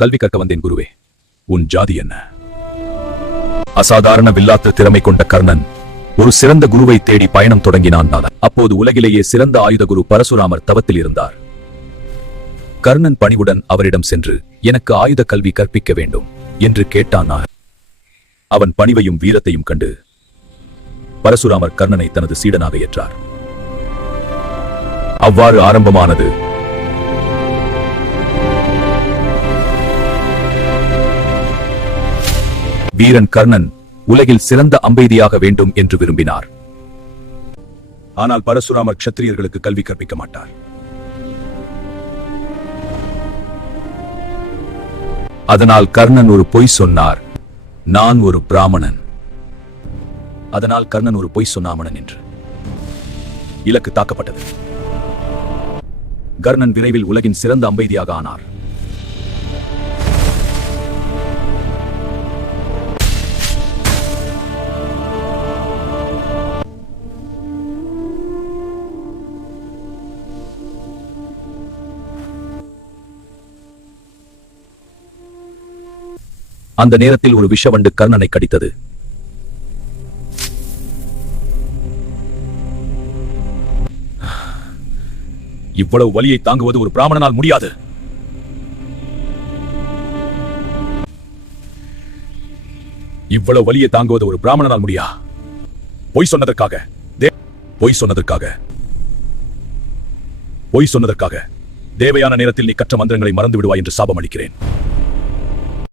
கல்வி கற்க வந்தேன் குருவே. உன் ஜாதி என்ன? அசாதாரண வில்லாத்து திறமை கொண்ட கர்ணன் ஒரு சிறந்த குருவை தேடி பயணம் தொடங்கினான். அப்போது உலகிலேயே சிறந்த ஆயுத குரு பரசுராமர் தவத்தில் இருந்தார். கர்ணன் பணிவுடன் அவரிடம் சென்று, எனக்கு ஆயுத கல்வி கற்பிக்க வேண்டும் என்று கேட்டான். அவன் பணிவையும் வீரத்தையும் கண்டு பரசுராமர் கர்ணனை தனது சீடனாக ஏற்றார். அவ்வாறு ஆரம்பமானது வீரன் கர்ணன் உலகில் சிறந்த அம்பெய்தியாக வேண்டும் என்று விரும்பினார். ஆனால் பரசுராமர் க்ஷத்திரியர்களுக்கு கல்வி கற்பிக்க மாட்டார். அதனால் கர்ணன் ஒரு பொய் சொன்னார். நான் ஒரு பிராமணன். அதனால் கர்ணன் ஒரு பொய் சொன்னாமணன் என்று இலக்கு தாக்கப்பட்டது. கர்ணன் விரைவில் உலகின் சிறந்த அம்பெய்தியாக ஆனார். அந்த நேரத்தில் ஒரு விஷவண்டு கர்ணனை கடித்தது. இவ்வளவு வலியை தாங்குவது ஒரு பிராமணனால் முடியாது. இவ்வளவு வலியை தாங்குவது ஒரு பிராமணனால் முடியா. பொய் சொன்னதற்காக தேவையான நேரத்தில் நீ கற்ற மந்திரங்களை மறந்து விடுவாய் என்று சாபம் அளிக்கிறேன்.